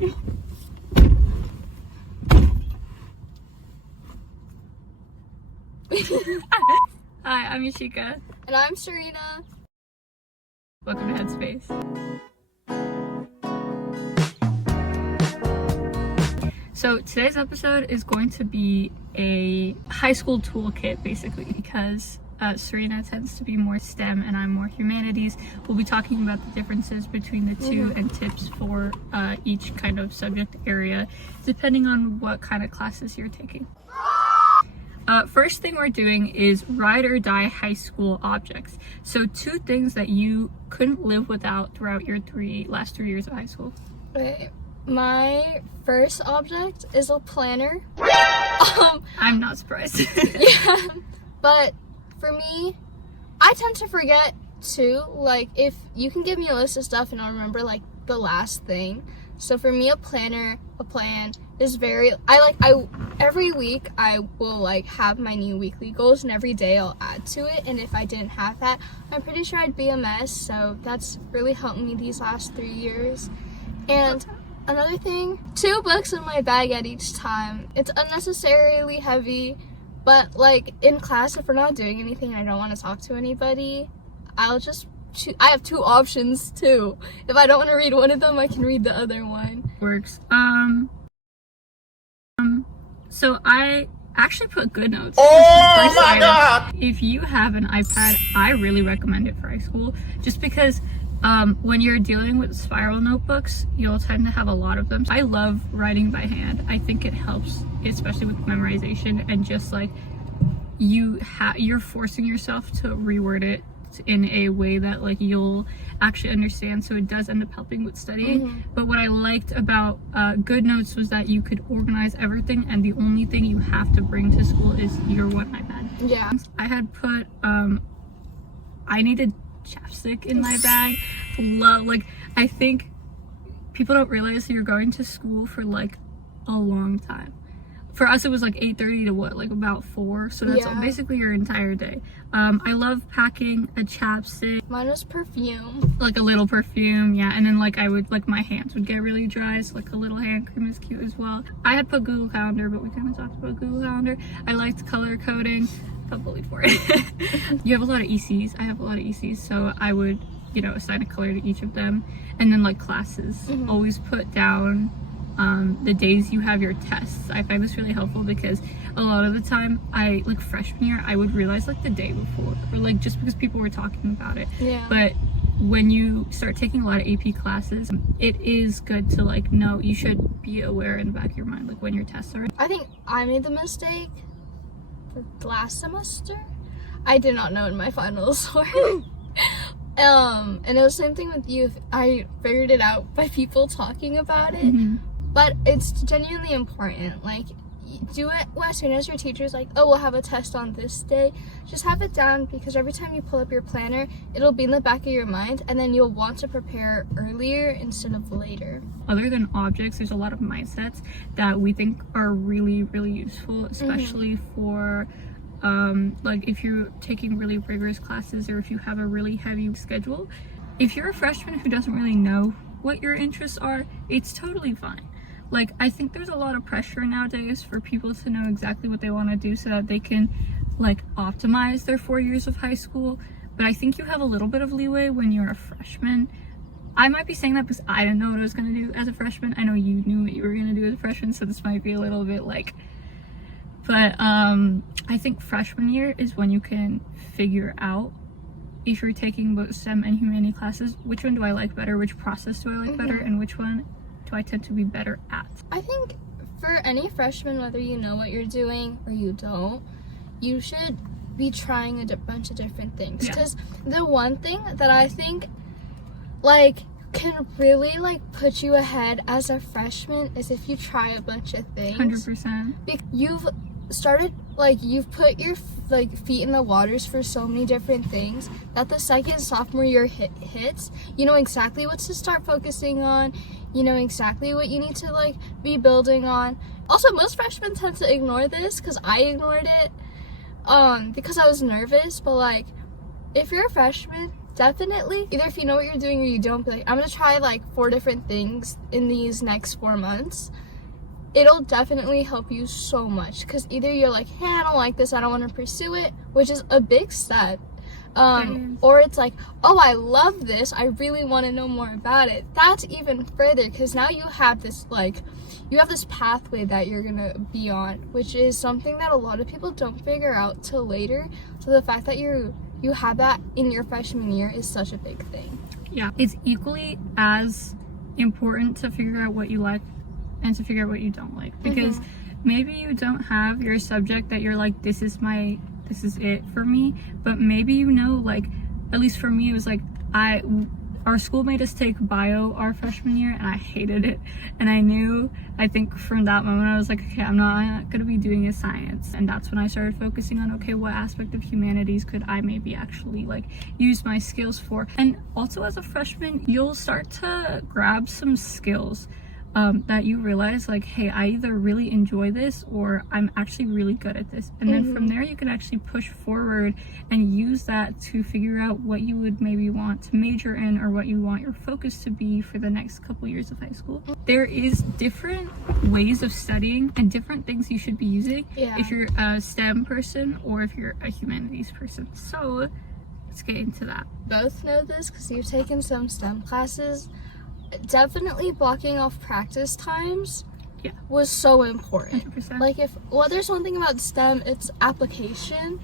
Hi, I'm Yashika. And I'm Serena. Welcome to Headspace. So today's episode is going to be a high school toolkit, basically, because Serena tends to be more STEM and I'm more humanities. We'll be talking about the differences between the two and tips for each kind of subject area, depending on what kind of classes you're taking. First thing we're doing is ride or die high school objects. So 2 things that you couldn't live without throughout your last 3 years of high school. Okay. My first object is a planner. I'm not surprised. Yeah, but for me, I tend to forget too. Like, if you can give me a list of stuff and I'll remember like the last thing. So for me, a plan is very, every week I will like have my new weekly goals, and every day I'll add to it. And if I didn't have that, I'm pretty sure I'd be a mess. So that's really helped me these last 3 years. And another thing, 2 books in my bag at each time. It's unnecessarily heavy, but like in class, if we're not doing anything and I don't want to talk to anybody, I'll just I have 2 options too. If I don't want to read one of them, I can read the other one. Works. So I actually put GoodNotes. Oh my god! If you have an iPad, I really recommend it for high school, just because when you're dealing with spiral notebooks, you'll tend to have a lot of them. I love writing by hand. I think it helps, especially with memorization, and just like you're forcing yourself to reword it in a way that like you'll actually understand, so it does end up helping with studying. But what I liked about GoodNotes was that you could organize everything, and the only thing you have to bring to school is your one iPad. Yeah. I had put I needed chapstick in my bag. Like, I think people don't realize that you're going to school for like a long time. For us, it was like 8:30 to what, like about 4, so that's basically your entire day. I love packing a chapstick. Mine was perfume. Like a little perfume, yeah, and then like I would, like my hands would get really dry, so like a little hand cream is cute as well. I had put Google Calendar, but we kind of talked about Google Calendar. I liked color coding. Got bullied for it. You have a lot of ECs. I have a lot of ECs, so I would, assign a color to each of them. And then like classes, always put down the days you have your tests. I find this really helpful because a lot of the time, like freshman year, I would realize like the day before, or like just because people were talking about it. Yeah. But when you start taking a lot of AP classes, it is good to like know, you should be aware in the back of your mind like when your tests are. I think I made the mistake the last semester. I did not know when my finals were. And it was the same thing with youth. I figured it out by people talking about it. But it's genuinely important. Like, do it as soon as your teacher's like, oh, we'll have a test on this day. Just have it down, because every time you pull up your planner, it'll be in the back of your mind, and then you'll want to prepare earlier instead of later. Other than objects, there's a lot of mindsets that we think are really, really useful, especially for like if you're taking really rigorous classes, or if you have a really heavy schedule. If you're a freshman who doesn't really know what your interests are, it's totally fine. Like, I think there's a lot of pressure nowadays for people to know exactly what they want to do so that they can like optimize their 4 years of high school. But I think you have a little bit of leeway when you're a freshman. I might be saying that because I didn't know what I was going to do as a freshman. I know you knew what you were going to do as a freshman, so this might be a little bit like, but I think freshman year is when you can figure out, if you're taking both STEM and humanity classes, which one do I like better, which process do I like better, and which one do I tend to be better at. I think for any freshman, whether you know what you're doing or you don't, you should be trying a bunch of different things. Because the one thing that I think like can really like put you ahead as a freshman is if you try a bunch of things. 100%. You've started, like, you've put your like feet in the waters for so many different things that the second sophomore year hits, you know exactly what to start focusing on. You know exactly what you need to like be building on. Also, most freshmen tend to ignore this, because I ignored it because I was nervous. But like, if you're a freshman, definitely, either if you know what you're doing or you don't, be like, I'm gonna try like 4 different things in these next 4 months. It'll definitely help you so much, because either you're like, hey, I don't like this, I don't want to pursue it, which is a big step, or it's like, oh, I love this, I really want to know more about it. That's even further, because now you have this pathway that you're gonna be on, which is something that a lot of people don't figure out till later. So the fact that you have that in your freshman year is such a big thing. Yeah, it's equally as important to figure out what you like and to figure out what you don't like, because maybe you don't have your subject that you're like, this is it for me, but maybe, you know, like, at least for me, it was like, our school made us take bio our freshman year, and I hated it. And I think from that moment I was like, okay, I'm not gonna be doing a science. And that's when I started focusing on, okay, what aspect of humanities could I maybe actually like use my skills for. And also, as a freshman, you'll start to grab some skills that you realize, like, hey, I either really enjoy this or I'm actually really good at this. And then from there you can actually push forward and use that to figure out what you would maybe want to major in, or what you want your focus to be for the next couple years of high school. There is different ways of studying and different things you should be using if you're a STEM person or if you're a humanities person. So let's get into that. Both know this because you've taken some STEM classes. Definitely blocking off practice times was so important. 100%. Like, there's one thing about STEM, it's application.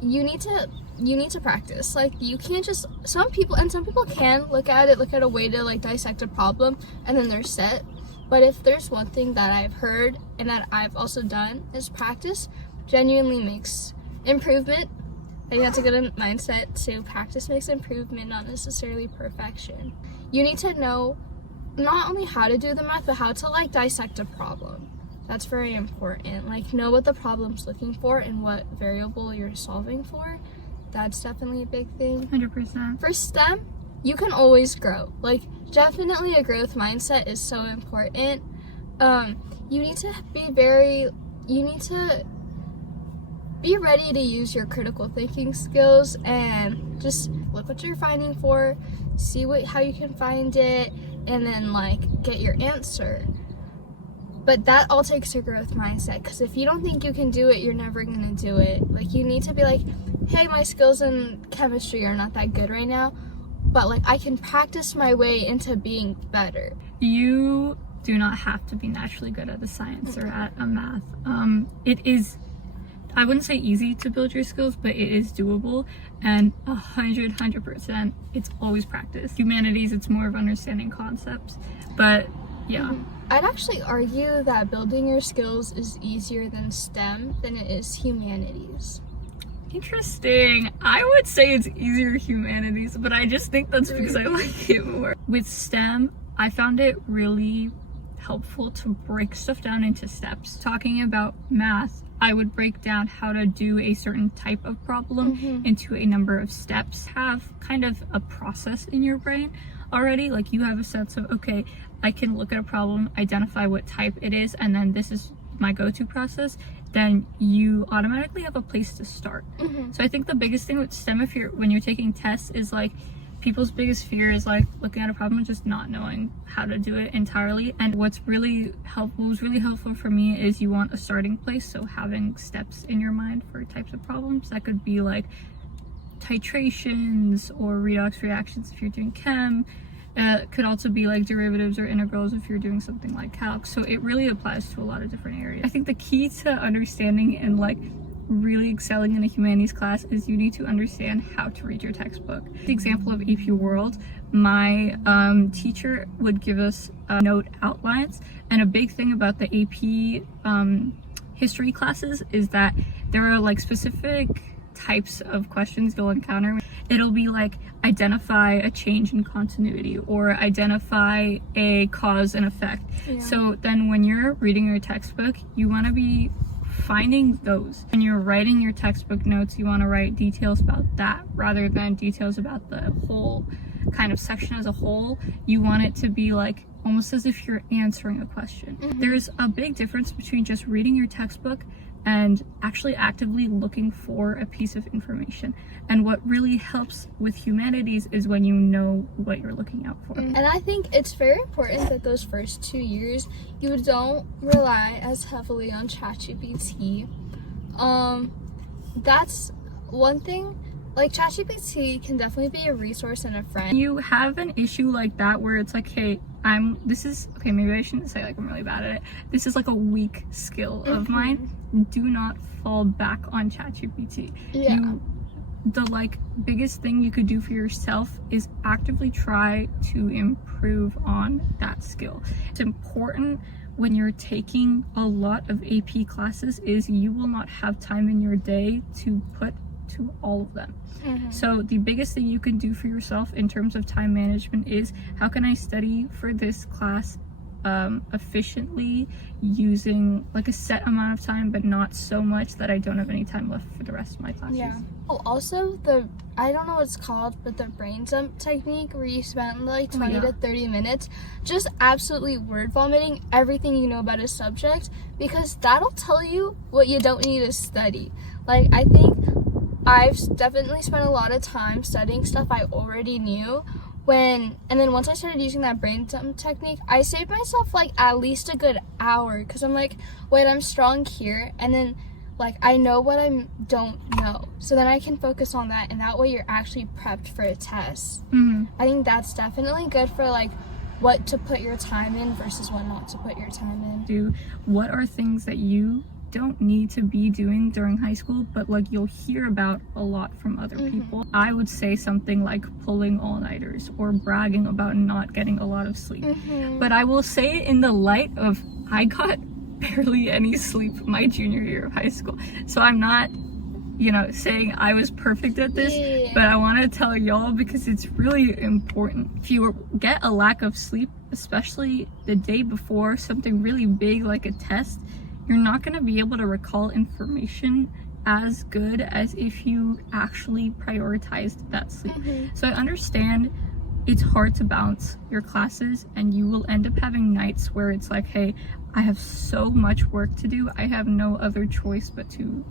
You need to practice. Like, you can't just, some people can look at a way to like dissect a problem and then they're set. But if there's one thing that I've heard and that I've also done, is practice genuinely makes improvement. I think that's a good mindset too. Practice makes improvement, not necessarily perfection. You need to know not only how to do the math, but how to like dissect a problem. That's very important. Like, know what the problem's looking for and what variable you're solving for. That's definitely a big thing. 100%. For STEM, you can always grow. Like, definitely a growth mindset is so important. You need to be ready to use your critical thinking skills and just look what you're finding for, see how you can find it, and then like get your answer. But that all takes your growth mindset, because if you don't think you can do it, you're never gonna do it. Like, you need to be like, hey, my skills in chemistry are not that good right now, but like I can practice my way into being better. You do not have to be naturally good at a science or at a math. It is, I wouldn't say easy to build your skills, but it is doable, and 100%, it's always practice. Humanities, it's more of understanding concepts, but yeah. I'd actually argue that building your skills is easier than STEM than it is humanities. Interesting. I would say it's easier humanities, but I just think that's because I like it more. With STEM, I found it really helpful to break stuff down into steps. Talking about math, I would break down how to do a certain type of problem into a number of steps. Have kind of a process in your brain already. Like, you have a sense of, okay, I can look at a problem, identify what type it is, and then this is my go-to process. Then you automatically have a place to start. So I think the biggest thing with STEM, when you're taking tests, is like, people's biggest fear is like looking at a problem and just not knowing how to do it entirely. And what was really helpful for me is you want a starting place. So having steps in your mind for types of problems, that could be like titrations or redox reactions if you're doing chem. Could also be like derivatives or integrals if you're doing something like calc. So it really applies to a lot of different areas. I think the key to understanding and like really excelling in a humanities class is you need to understand how to read your textbook. The example of AP World, my teacher would give us note outlines, and a big thing about the AP history classes is that there are like specific types of questions you'll encounter. It'll be like, identify a change in continuity or identify a cause and effect. So then when you're reading your textbook, you want to be finding those. When you're writing your textbook notes, you want to write details about that rather than details about the whole kind of section as a whole. You want it to be like almost as if you're answering a question. There's a big difference between just reading your textbook, and actually actively looking for a piece of information. And what really helps with humanities is when you know what you're looking out for. And I think it's very important that those first 2 years you don't rely as heavily on ChatGPT. That's one thing. Like, ChatGPT can definitely be a resource and a friend. You have an issue like that where it's like, hey, maybe I shouldn't say like I'm really bad at it. This is like a weak skill of mine. Do not fall back on ChatGPT. Yeah. The like biggest thing you could do for yourself is actively try to improve on that skill. It's important when you're taking a lot of AP classes is you will not have time in your day to put to all of them. So the biggest thing you can do for yourself in terms of time management is, how can I study for this class efficiently using like a set amount of time, but not so much that I don't have any time left for the rest of my classes. Yeah. Oh, also I don't know what it's called, but the brain dump technique where you spend like 20 to 30 minutes just absolutely word vomiting everything you know about a subject, because that'll tell you what you don't need to study. Like, I think I've definitely spent a lot of time studying stuff I already knew, and then once I started using that brain dump technique, I saved myself like at least a good hour, because I'm like, wait, I'm strong here, and then like I know what I don't know, so then I can focus on that, and that way you're actually prepped for a test. I think that's definitely good for like what to put your time in versus what not to put your time in. What are things that you don't need to be doing during high school, but like you'll hear about a lot from other people? I would say something like pulling all-nighters or bragging about not getting a lot of sleep. But I will say it in the light of, I got barely any sleep my junior year of high school, so I'm not saying I was perfect at this, but I want to tell y'all because it's really important. If you get a lack of sleep, especially the day before something really big like a test, you're not going to be able to recall information as good as if you actually prioritized that sleep. So I understand it's hard to balance your classes, and you will end up having nights where it's like, hey, I have so much work to do, I have no other choice but to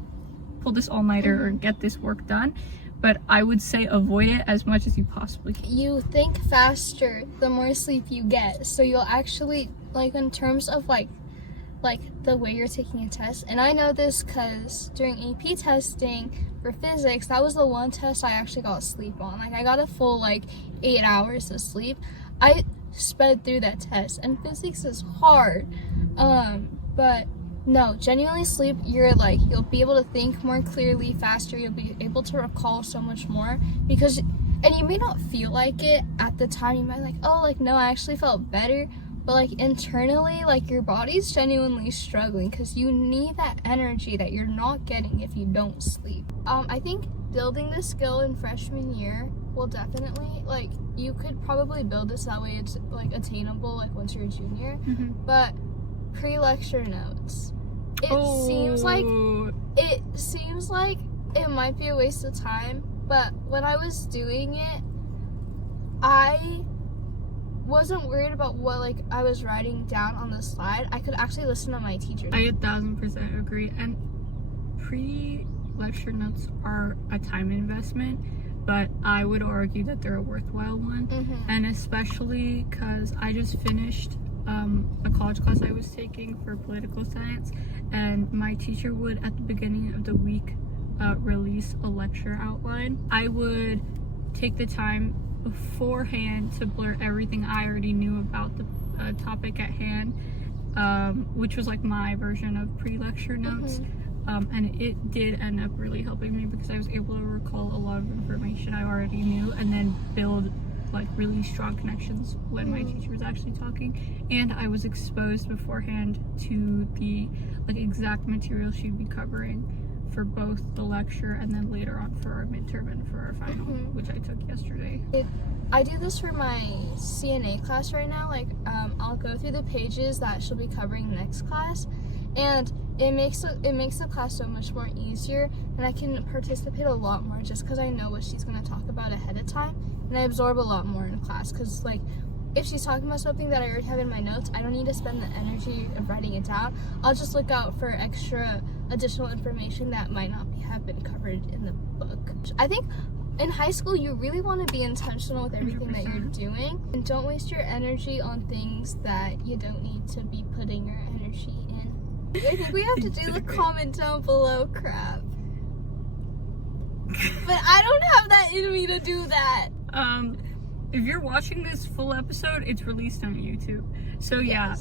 pull this all-nighter or get this work done. But I would say avoid it as much as you possibly can. You think faster the more sleep you get, so you'll actually, like, in terms of like the way you're taking a test, and I know this because during AP testing for physics, that was the one test I actually got sleep on. Like, I got a full like 8 hours of sleep. I sped through that test, and physics is hard, but no, genuinely sleep, you'll be able to think more clearly faster, you'll be able to recall so much more, because, and you may not feel like it at the time, you might like, oh, like, no, I actually felt better, but like internally, like, your body's genuinely struggling because you need that energy that you're not getting if you don't sleep. I think building this skill in freshman year will definitely, like, you could probably build this that way it's like attainable like once you're a junior, but pre-lecture notes, it seems like it might be a waste of time, but when I was doing it, I wasn't worried about what like I was writing down on the slide. I could actually listen to my teacher. I 1000% agree, and pre-lecture notes are a time investment, but I would argue that they're a worthwhile one. And especially because I just finished a college class I was taking for political science, and my teacher would at the beginning of the week release a lecture outline. I would take the time beforehand to blur everything I already knew about the topic at hand, which was like my version of pre-lecture notes. And it did end up really helping me because I was able to recall a lot of information I already knew and then build like really strong connections when my teacher was actually talking, and I was exposed beforehand to the like exact material she'd be covering for both the lecture and then later on for our midterm and for our final, which I took yesterday. I do this for my CNA class right now. Like, I'll go through the pages that she'll be covering next class, and it makes the class so much more easier, and I can participate a lot more just because I know what she's going to talk about ahead of time, and I absorb a lot more in class because like if she's talking about something that I already have in my notes, I don't need to spend the energy of writing it down. I'll just look out for extra additional information that might not have been covered in the book. I think in high school, you really want to be intentional with everything that you're doing, and don't waste your energy on things that you don't need to be putting your energy in. I think we have to do the comment down below crap. But I don't have that in me to do that. If you're watching this full episode, it's released on YouTube. So yeah,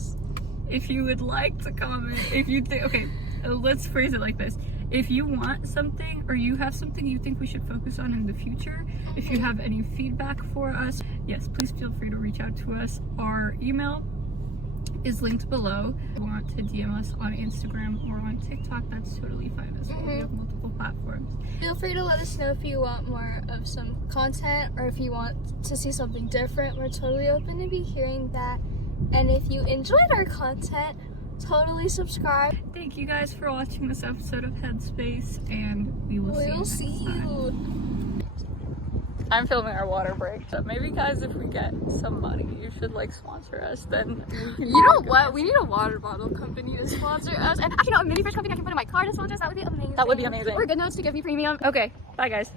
if you would like to comment, if you think, okay, let's phrase it like this. If you want something or you have something you think we should focus on in the future, if you have any feedback for us, yes, please feel free to reach out to us. Our email is linked below. If you want to DM us on Instagram or on TikTok, that's totally fine as well. We have multiple platforms. Feel free to let us know if you want more of some content or if you want to see something different. We're totally open to be hearing that. And if you enjoyed our content, totally subscribe. Thank you guys for watching this episode of Headspace, and we will see you next time. I'm filming our water break. So maybe guys, if we get some money, you should like sponsor us. Then you know what? We need a water bottle company to sponsor us. And actually, no, a mini fridge company I can put in my car to sponsor us. That would be amazing. That would be amazing. Or Good Notes to give me premium. Okay, bye guys.